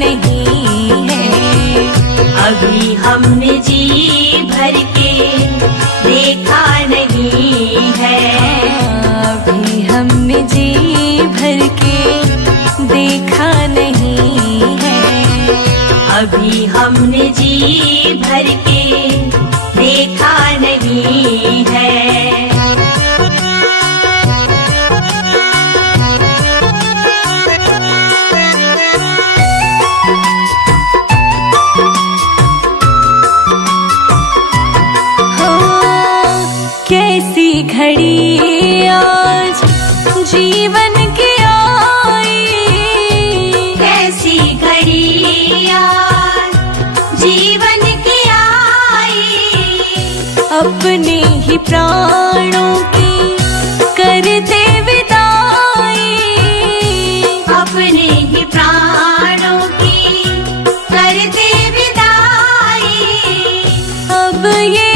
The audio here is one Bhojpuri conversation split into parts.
नहीं है। अभी हमने जी भर के देखा नहीं है। अभी हमने जी भर के देखा नहीं है। अभी हमने जी भर के देखा नहीं है। कैसी घड़ी आज जीवन की आई। कैसी घड़ी आज जीवन की आई। अपने ही प्राणों की करते विदाई। अपने ही प्राणों की करते विदाई। अब ये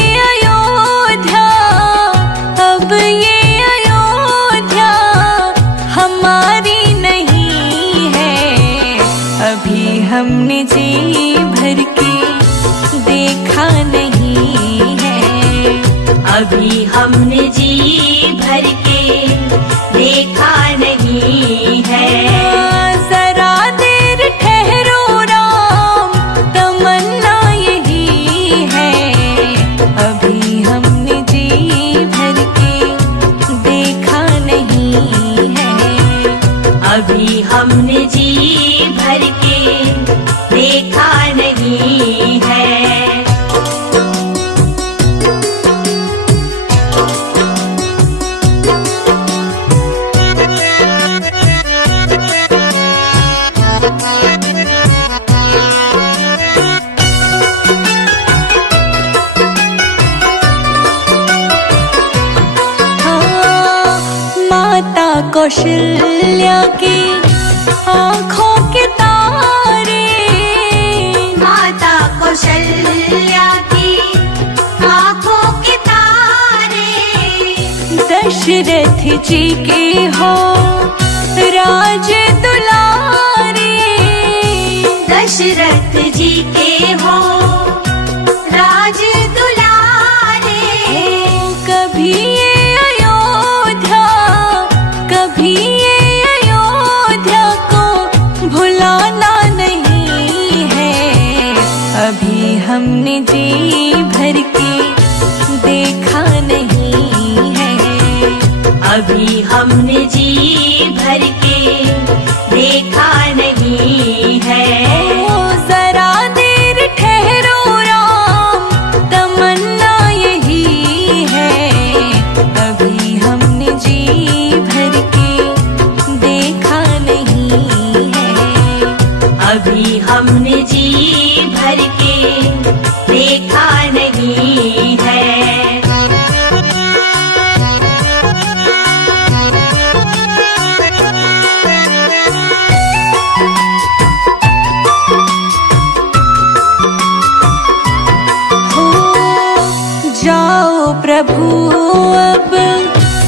हमने जी भर के देखा नहीं है। अभी हमने जी भर के देखा नहीं है। जरा देर ठहरो राम, तमन्ना यही है। अभी हमने जी भर के देखा नहीं है। अभी हमने जी भर के देखा नहीं है। माता कौशल्या की आँखों के तारे। माता कौशल्या की आँखों के तारे। दशरथ जी के हो राज दुलारे। दशरथ जी के हो राज दुलारे। कभी ये अयोध्या, कभी ये अयोध्या को भुलाना नहीं है। अभी हमने जी भर के देखा नहीं है। अभी हमने जी भर के देखा नहीं है। जरा देर ठहरो राम, तमन्ना यही है। अभी हमने जी भर के देखा नहीं है। अभी हमने जी भर के देखा नहीं है। प्रभु अब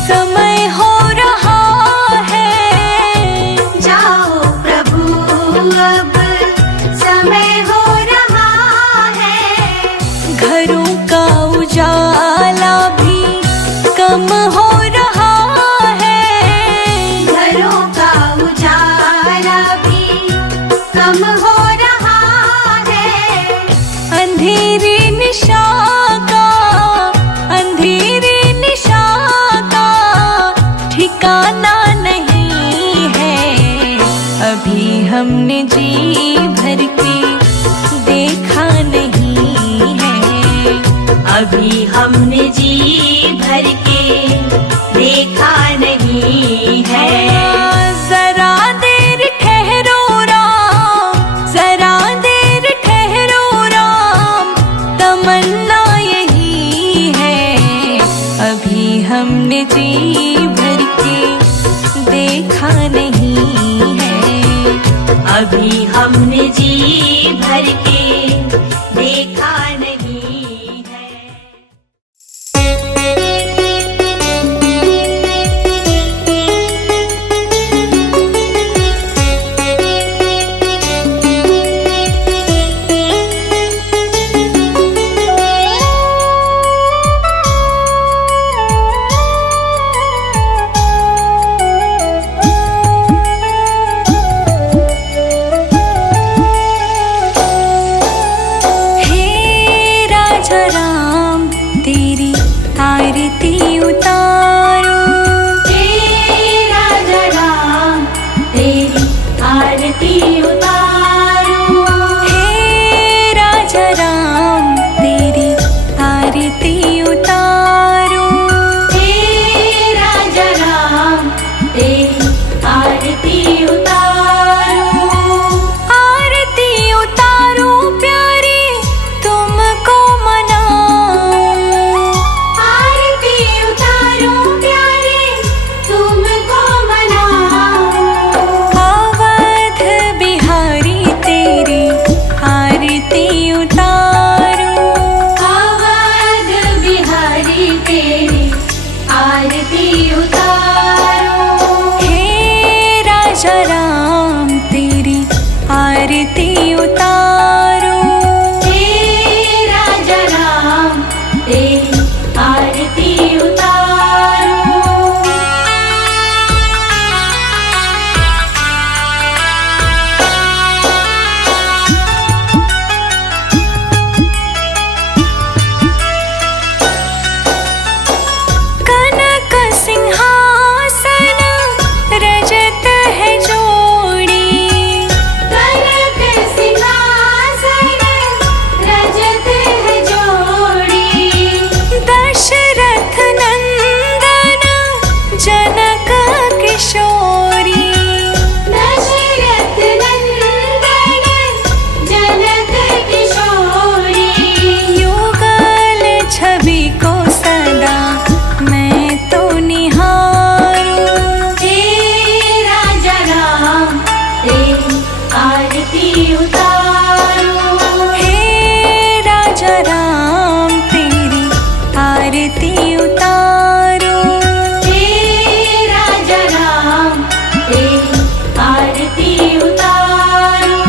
समय हो रहा है। जाओ प्रभु अब समय हो रहा है। घरों का उजाला भी कम हो रहा है। घरों का उजाला भी कम हो रहा है। अंधेरी निशा ठिकाना नहीं है। अभी हमने जी भर के देखा नहीं है। अभी हमने जी भर के देखा नहीं है। जरा देर ठहरो राम, जरा देर ठहरो राम, तमन्ना यही है। अभी हमने जी भर के देखा नहीं है। अभी हमने जी भर के देखा नहीं है। आरती उतारो। हे राजा राम तेरी आरती उतारो। कनक सिंहासन रजत है जोड़ी। कनक सिंहासन रजत है जोड़ी। दशरथ नंदन जनक किशोरी। दशरथ नंदन जनक किशोरी। युगल छवि को सदा मैं तो निहारूं। हे राजा राम तेरी आरती उतारो। हे राजा राम तेरी आरती उतारो। हे राजा राम तेरी आरती उतारो।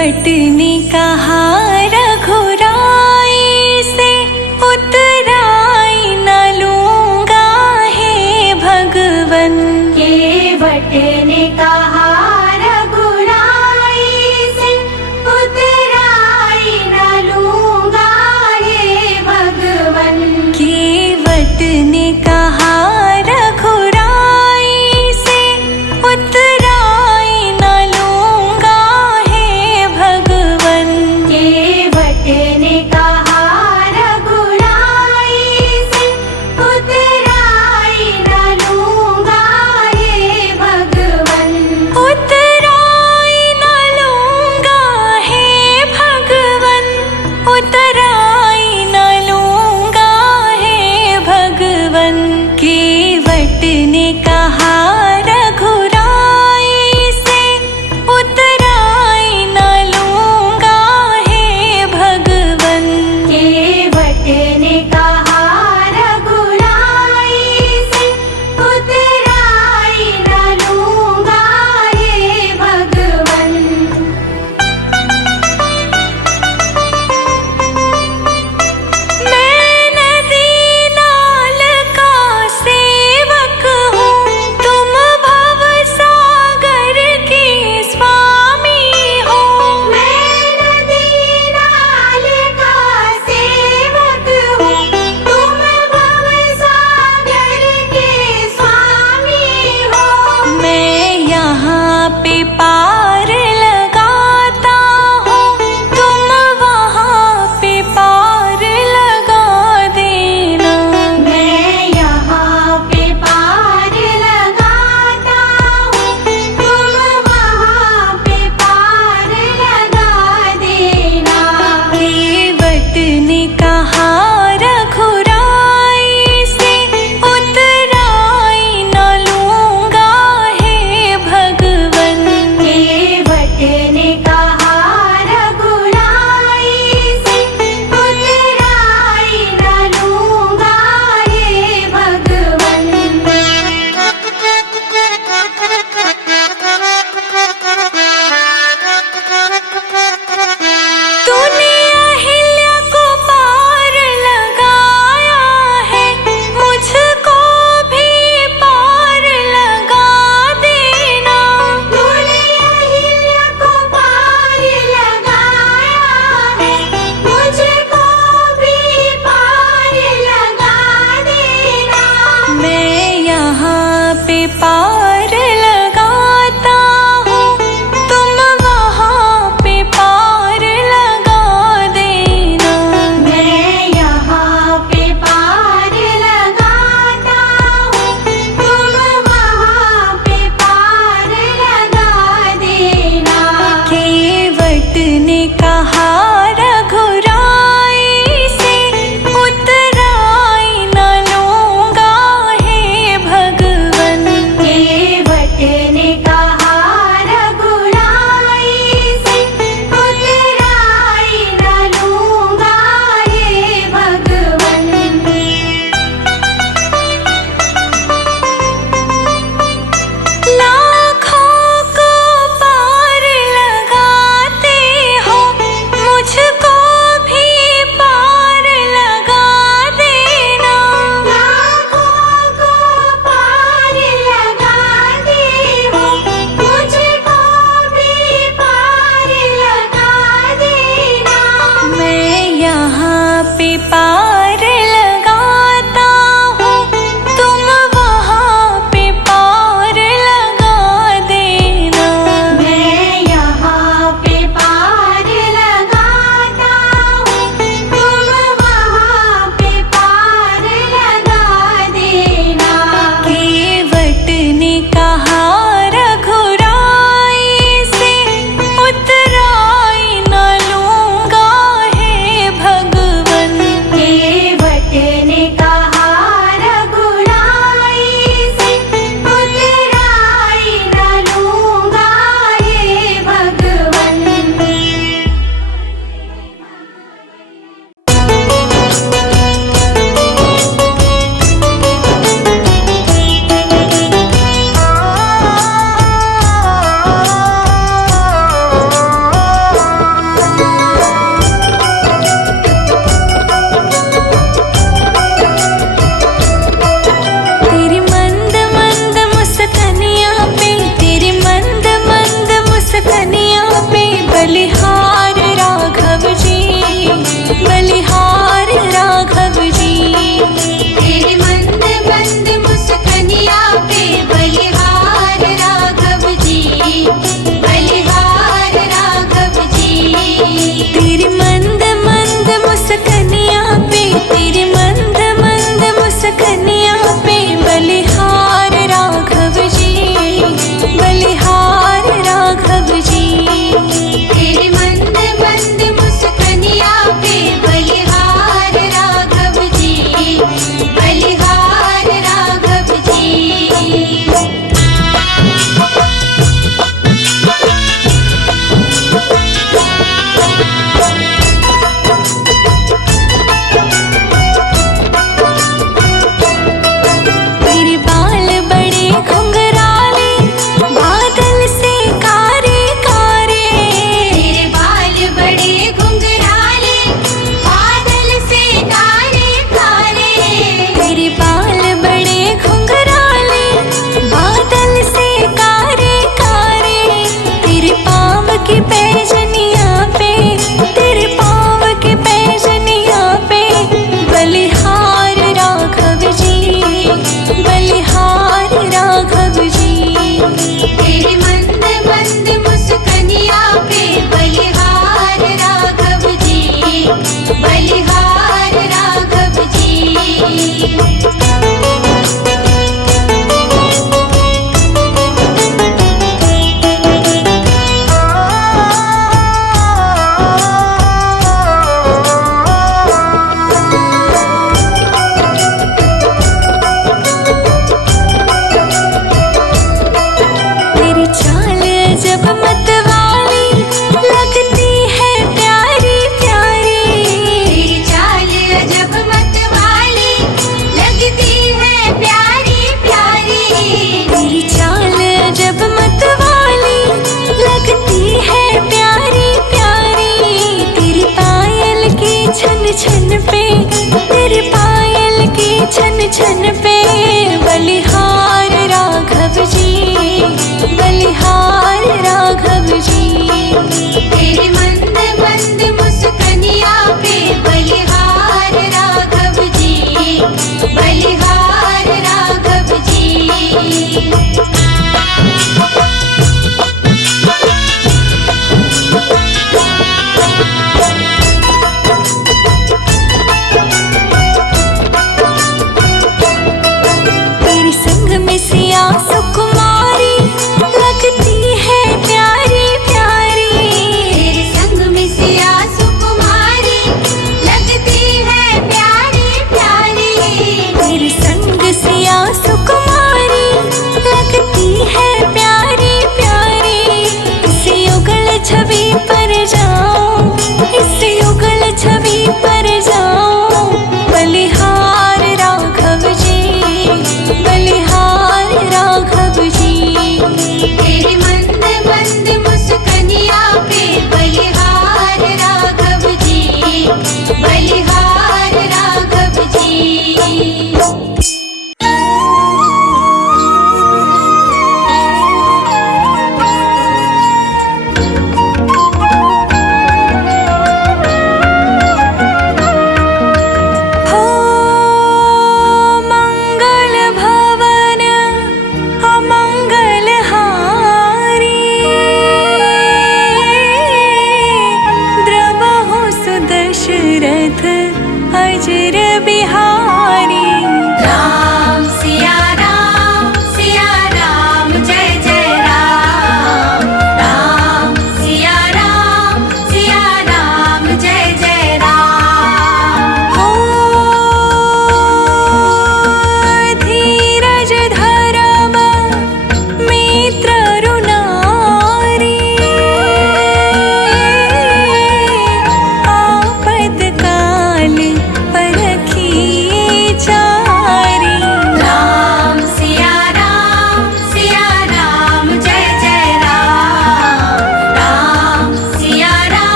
केवट ने कहा रघुराई से उतराई न लूंगा हे भगवन। केवट ने कहा रघुराई से उतराई न लूंगा हे भगवन। केवट ने कहा रघुराई से उतराई न लूंगा हे भगवन।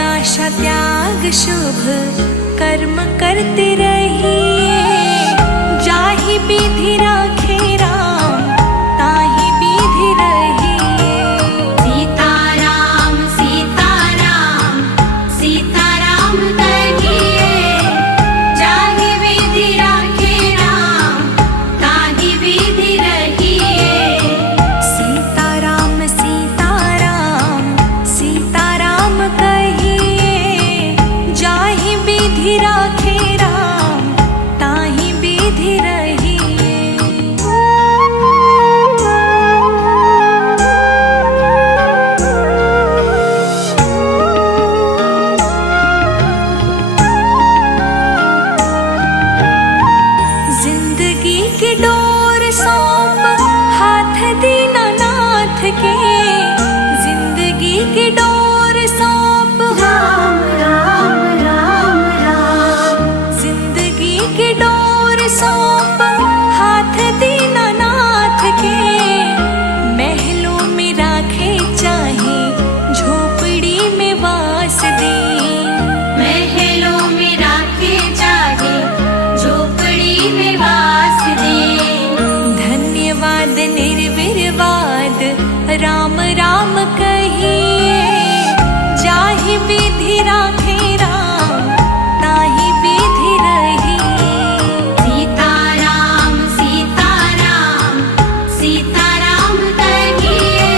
आशा त्याग शुभ कर्म करते रहिए। जाहि विधि राखे राम ताहि विधि रहिए। सीताराम सीताराम सीताराम कहिए, जाहि विधि राखे राम ताहि विधि रहिए। सीताराम सीताराम सीताराम कहिए, जाहि विधि राखे राम ताहि विधि रहिए। जिंदगी की डोर सौंप हाथ दीनानाथ के। जिंदगी की डोर सौंप राम राम राम राम, जिंदगी की डोर सौंप हाथ दीनानाथ के। महलों में राखे चाहे झोपड़ी में वास दे। महलों में राखे चाहे झोपड़ी में वास दे। धन्यवाद निर्विवाद राम राम कहिए, जाहि विधि राखे राम ताहि विधि रहिए। सीताराम सीताराम सीताराम कहिए,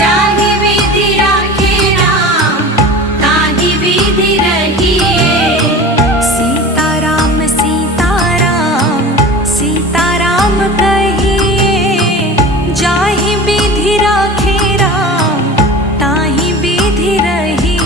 जाहि विधि राखे राम ताहि विधि रहिए। सीताराम सीताराम सीताराम कहिए, जाहि विधि राखे राम ताहि विधि रहिए।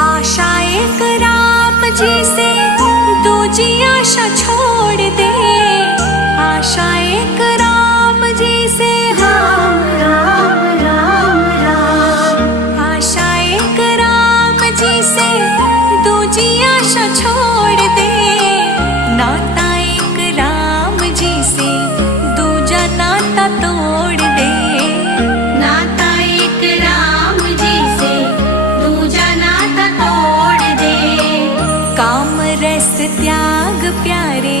आशा एक राम जी से दूजी आशा छोड़ दे। आशा एक राम जी से राम राम राम राम, आशा एक राम जी से दूजी आशा छोड़ दे। नाता एक राम जी से दूजा नाता तोड़ दे। नाता एक राम जी से दूजा नाता तोड़ दे। काम रस त्याग प्यारे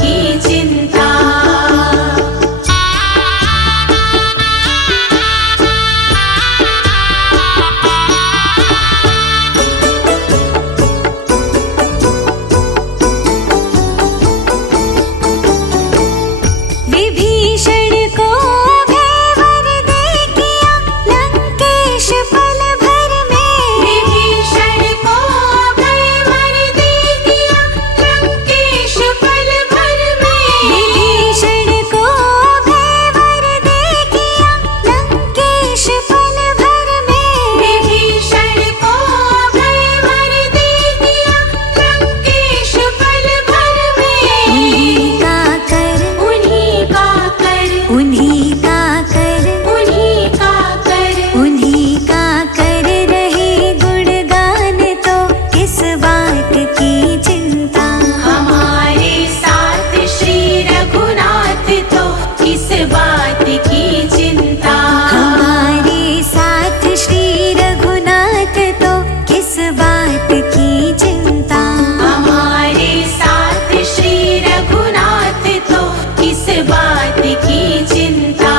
की चिंता। विभीषण को अभय वर दे किया लंकेश पल भर में। विभीषण को अभय वर दे दिया लंकेश पल भर में। विभीषण को अभय वर दे किया लंकेश पल भर में। विभीषण को अभय वर दे दिया लंकेश पल भर में। उन्हीं का कर उन्हीं का कर उन्हीं का कर उन्हीं का कर उन्हीं का कर रहे गुणगान तो किस बात की चिंता। हमारे साथ श्री रघुनाथ तो किस बात की चिंता। हमारे साथ श्री रघुनाथ तो किस बात की चिंता। हमारे साथ श्री रघुनाथ तो किस बात की चिंता।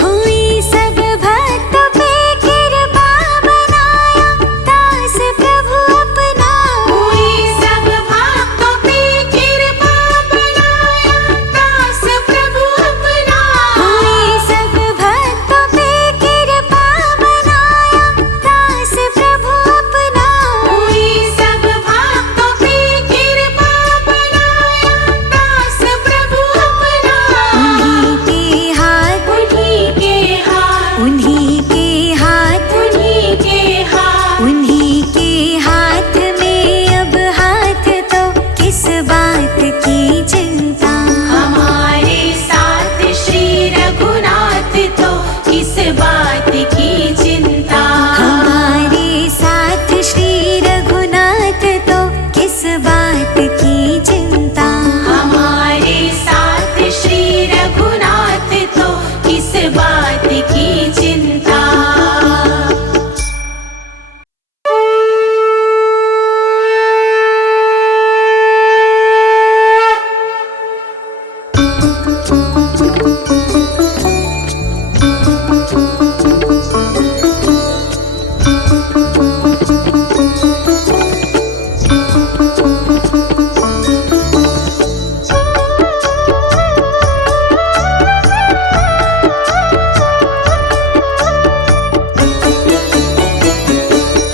हुई सब भक्तों पे कृपा बनाया दास प्रभु अपना। हुई सब भक्तों पे कृपा बनाया दास प्रभु अपना। हुई सब भक्तों पे कृपा बनाया दास प्रभु अपना। हुई सब भक्तों पे कृपा बनाया दास प्रभु अपना। उन्हीं के हाथ उन्हीं के हाथ उन्हीं के हाथ उन्हीं के हाथ उन्हीं के हाथ में अब हाथ तो किस बात की चिंता। हमारे साथ श्री रघुनाथ तो किस बात की चिंता। हमारे साथ श्री रघुनाथ तो किस बात की चिंता। हमारे साथ श्री रघुनाथ तो किस बात की चिंता।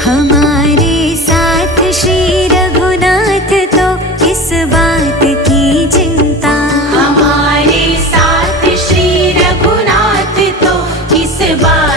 हमारे साथ श्री रघुनाथ तो किस बात की चिंता। हमारे साथ श्री रघुनाथ तो किस बात